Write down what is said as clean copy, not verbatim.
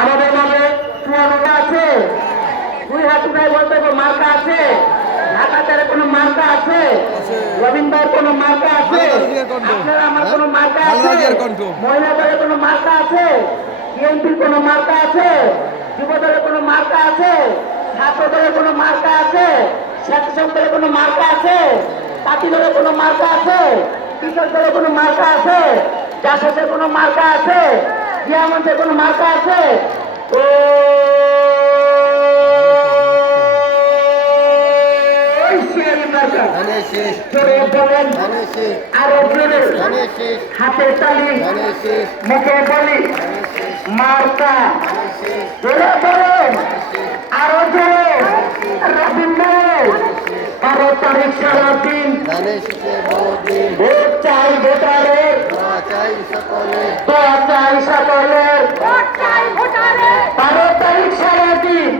আমাদের মাঝে চুয়ান্নটা আছে, দুই হাতুটায় বলতে মার্কা আছে, ঢাকাতে কোনো মার্কা আছে, রবীন ভাইয়ের কোনো মার্কা আছে, আপনার আমার কোনো মার্কা আছে, মহিলা দলের কোনো মার্কা আছে, বিএনপির কোনো মার্কা আছে, যুব দলের কোনো মার্কা আছে, ছাত্র দলের কোনো মার্কা আছে, স্বেচ্ছাসেবক দলের কোনো মার্কা আছে, পার্টি দলের কোনো মার্কা আছে, কৃষক দলের কোনো মার্কা আছে, জাসদের কোনো মার্কা আছে, জিয়ামন্ত্রের কোনো মার্কা আছে। ও আরো জোরে হাতের তালি মুখে বলি মার্কা জোরে বলেন আরো জোরে রবীন্দ্র 12 তারিখ সারাদিন ভোট চাই ভোটারের দোয়া চাই সকলের 12 তারিখ সারাদিন